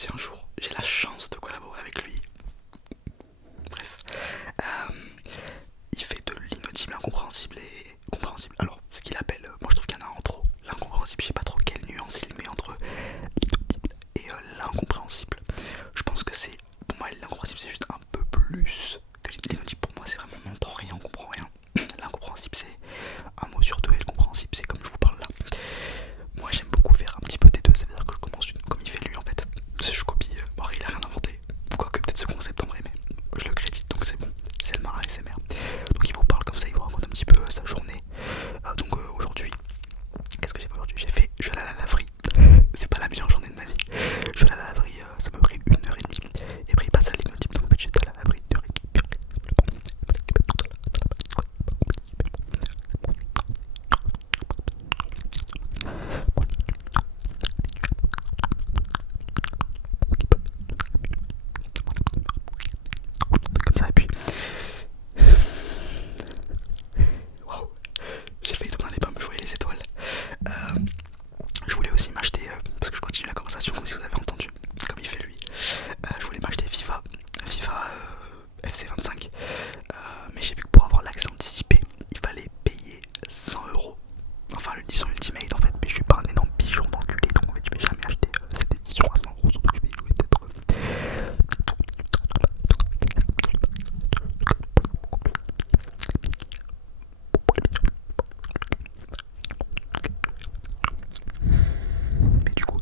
si un jour j'ai la chance de collaborer avec lui, bref, euh, il fait de l'inaudible incompréhensible et compréhensible. Alors, ce qu'il appelle, moi je trouve qu'il y en a en trop. L'incompréhensible, je sais pas trop quelle nuance il met entre l'inaudible et l'incompréhensible. Je pense que c'est, pour moi, l'incompréhensible c'est juste un peu plus que l'inaudible. Pour moi, c'est vraiment on n'entend rien, on comprend rien. L'incompréhensible, c'est un mot sur deux et le compréhensible, c'est comme je vous parle là. Moi, j'aime beaucoup faire un petit peu des deux, ça veut dire que je commence une comme il fait lui en fait. Je copie, bon, il a rien inventé. Quoique peut-être ce concept en vrai, mais je le crédite donc c'est bon. C'est le Mara SMR. Donc il vous parle comme ça, il vous raconte un petit peu sa journée. Donc aujourd'hui, qu'est-ce que j'ai fait aujourd'hui? Je suis allé à la laverie. C'est pas la meilleure journée de ma vie. Je suis allé à la laverie, ça m'a pris 1h30. Et après il passe à l'inaudible, donc j'étais à la laverie 1h30. Comme ça et puis waouh, j'ai failli tomber dans les pommes, je voyais les étoiles. Euh, je voulais aussi m'acheter, parce que je continue la conversation comme si vous avez entendu, comme il fait lui. Je voulais m'acheter FIFA FC25, mais j'ai vu que pour avoir l'accès anticipé, il fallait payer 100 €. Enfin, l'édition Ultimate en fait, mais je suis pas un énorme pigeon d'enculé, donc en fait, je vais jamais acheter cette édition à 100 €, surtout que je vais y jouer peut-être. Mais du coup,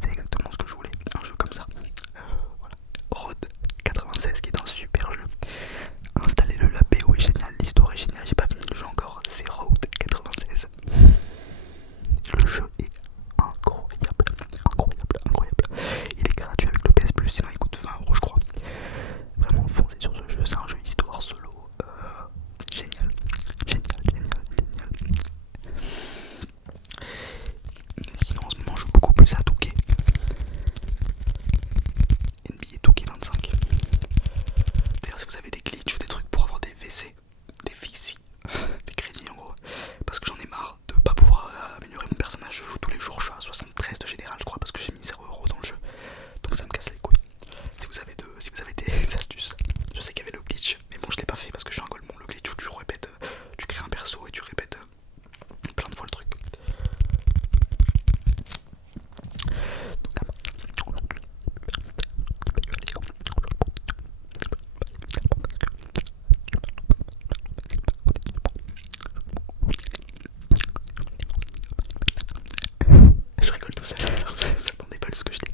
c'est exactement ce que je voulais, un jeu comme ça. Voilà. Road 96 qui est un super jeu. Installez-le, la BO est géniale, l'histoire est géniale, j'ai pas fini le jeu encore, c'est Road 96. Le jeu est incroyable, incroyable, incroyable. Il est gratuit avec le PS Plus, sinon il coûte 20 € je crois. Vraiment foncez sur ce jeu, c'est un jeu histoire solo. Génial, génial, génial, génial. Sinon en ce moment je joue beaucoup plus à Touquet. NBA Touquet 25. D'ailleurs si vous avez des glitches ou des trucs pour avoir des VC, des VC, des crédits en gros, parce que j'en ai marre de pas pouvoir améliorer mon personnage, je joue tous les jours, je suis à 73 de général je crois parce que j'ai mis 0 € dans le jeu, donc ça me casse les couilles. Si vous avez des astuces, je sais qu'il y avait le glitch, mais bon je l'ai pas fait parce que je suis un golemon, le glitch où tu répètes, tu crées un perso et tu répètes plein de fois le truc. Je rigole tout seul, j'attendais pas ce que je dis.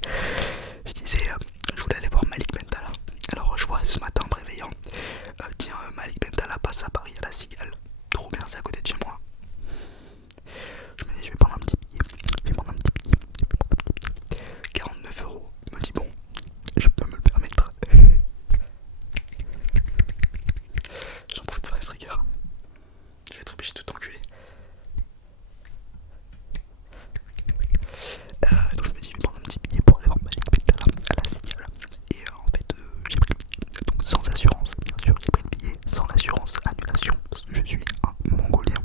Je disais, je voulais aller voir Malik Bentala. Alors je vois ce matin en me réveillant, tiens Malik Bentala passe à Paris à la Cigale. Trop bien, c'est à côté de chez moi. Je me dis je vais prendre un petit billet, 49 €. Je me dis bon, je peux me le permettre. J'en profite pour faire ce trigger. Je vais être obligé de tout enculer. Donc je me dis je vais prendre un petit billet pour aller voir Malik Bentala à la Cigale. Et en fait j'ai pris le billet, donc sans assurance bien sûr, j'ai pris le billet sans l'assurance annulation parce que je suis un mongolien.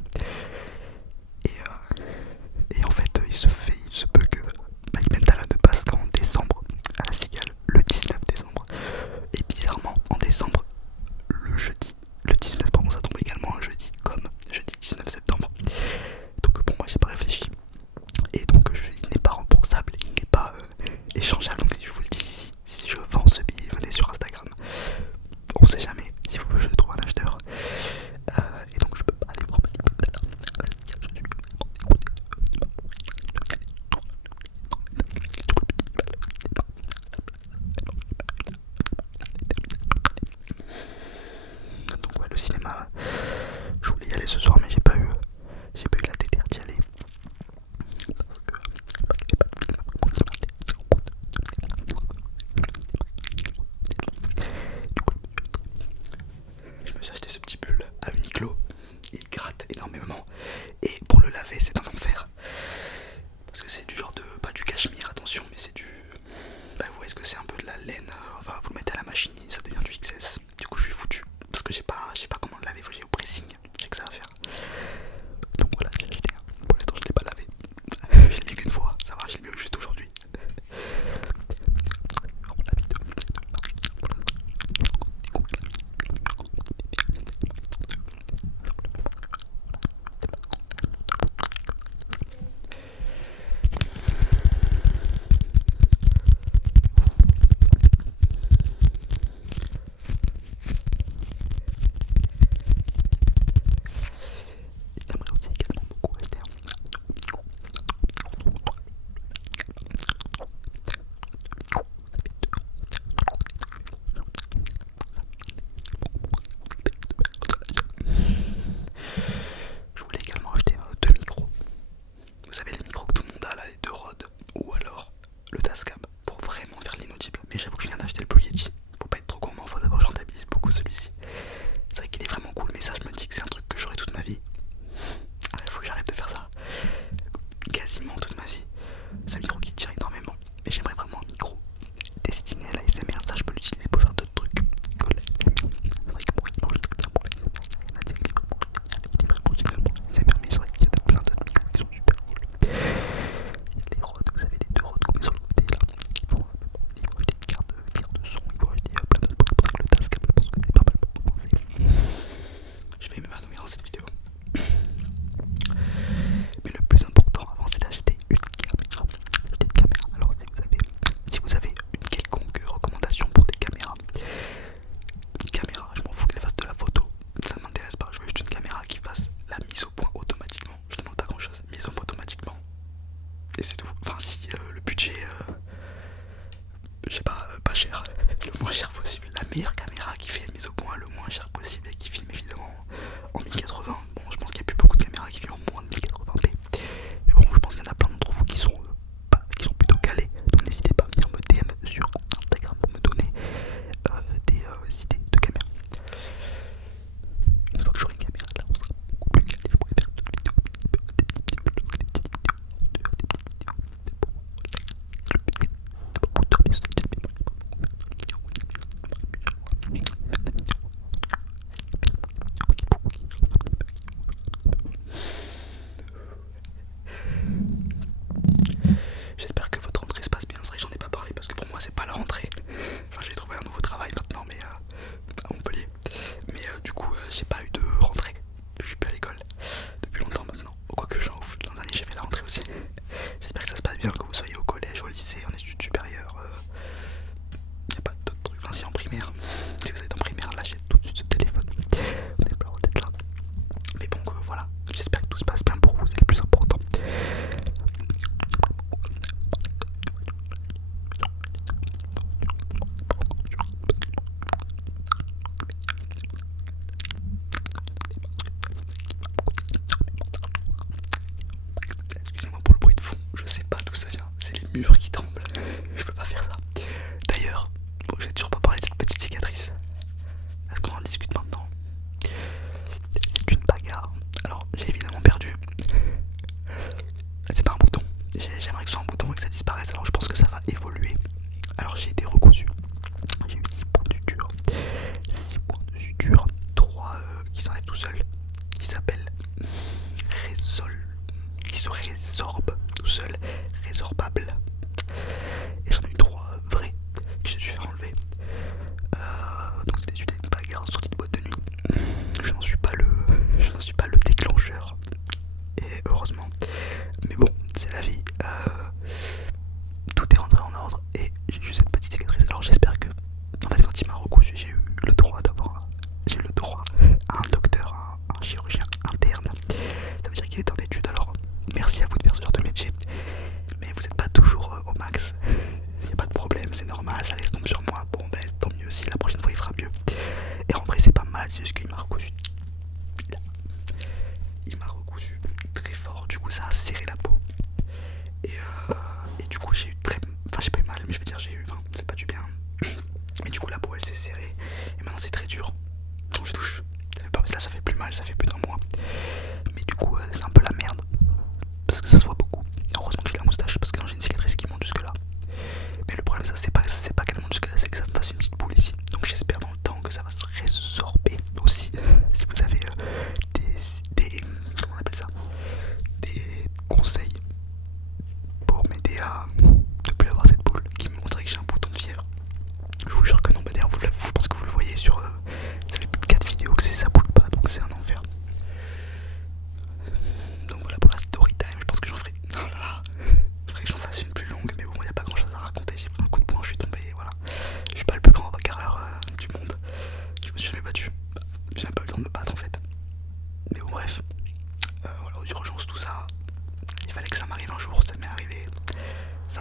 Et en fait il se peut que Malik Bentala ne passe qu'en décembre à la Cigale, le 19 décembre. Et bizarrement en décembre, le jeudi, le 19 pardon, ça tombe également un jeudi, comme jeudi 19 septembre. Donc bon moi j'ai pas réfléchi. Et donc il n'est pas remboursable, il n'est pas échangeable. Donc si je vous le dis ici, si je vends ce billet, venez sur Instagram. On sait jamais, si vous voulez je trouve un acheteur. Et donc je peux pas aller voir Malik Bentala. Je suis donc ouais, le cinéma, je voulais y aller ce soir mais j'ai pas eu la déterre d'y aller parce que évolué. Alors j'ai été recousu. J'ai eu 6 points de suture. 6 points de suture. 3 qui s'enlèvent tout seul. Qui s'appellent qui se résorbent tout seul. Résorbables. Et j'en ai eu 3 vrais que j'ai dû faire enlever. Donc c'était suite à une bagarre sortie de boîte de nuit. Je n'en suis pas le déclencheur. Et heureusement. Mais bon, c'est la vie. Tout est rentré en ordre et j'ai juste cette petite cicatrice. Alors j'espère que, en fait, quand il m'a recousu, j'ai eu le droit à un docteur, un chirurgien interne. Ça veut dire qu'il est en étude. Alors merci à vous de faire ce genre de métier, mais vous n'êtes pas toujours au max. Il n'y a pas de problème, c'est normal, ça laisse tomber sur moi. Bon ben tant mieux, si la prochaine fois il fera mieux. Et en vrai c'est pas mal, c'est juste qu'il m'a recousu. Il m'a recousu très fort, du coup ça a serré la peau. Et du coup j'ai eu j'ai pas eu mal, mais je veux dire c'est pas du bien. Mais du coup la peau elle s'est serrée et maintenant c'est très dur. Donc je touche. Là ça fait plus mal, ça fait plus d'un mois. Mais du coup c'est un peu la merde. Parce que ça se voit beaucoup. Heureusement que j'ai la moustache parce que j'ai une cicatrice qui monte jusque là. Mais le problème c'est pas qu'elle monte jusque là, c'est que ça me fasse une petite boule ici. Donc j'espère dans le temps que ça va se résorber aussi. Si vous avez comment on appelle ça, des conseils pour m'aider à ne plus avoir cette boule qui me montrait que j'ai un bouton de fièvre. Je vous jure que non, d'ailleurs je pense que vous le voyez sur ça fait plus de 4 vidéos que ça bouge pas, donc c'est un enfer. Donc voilà pour la story time, je pense que j'en ferai. Oh là là, il faudrait que j'en fasse une plus longue, mais bon, il n'y a pas grand chose à raconter. J'ai pris un coup de poing, je suis tombé, voilà. Je suis pas le plus grand bagarreur du monde. Je me suis jamais battu. J'ai même pas eu le temps de me battre en fait. Mais bon, bref. Voilà, aux urgences, tout ça. Il fallait que ça m'arrive un jour, ça m'est arrivé. Ça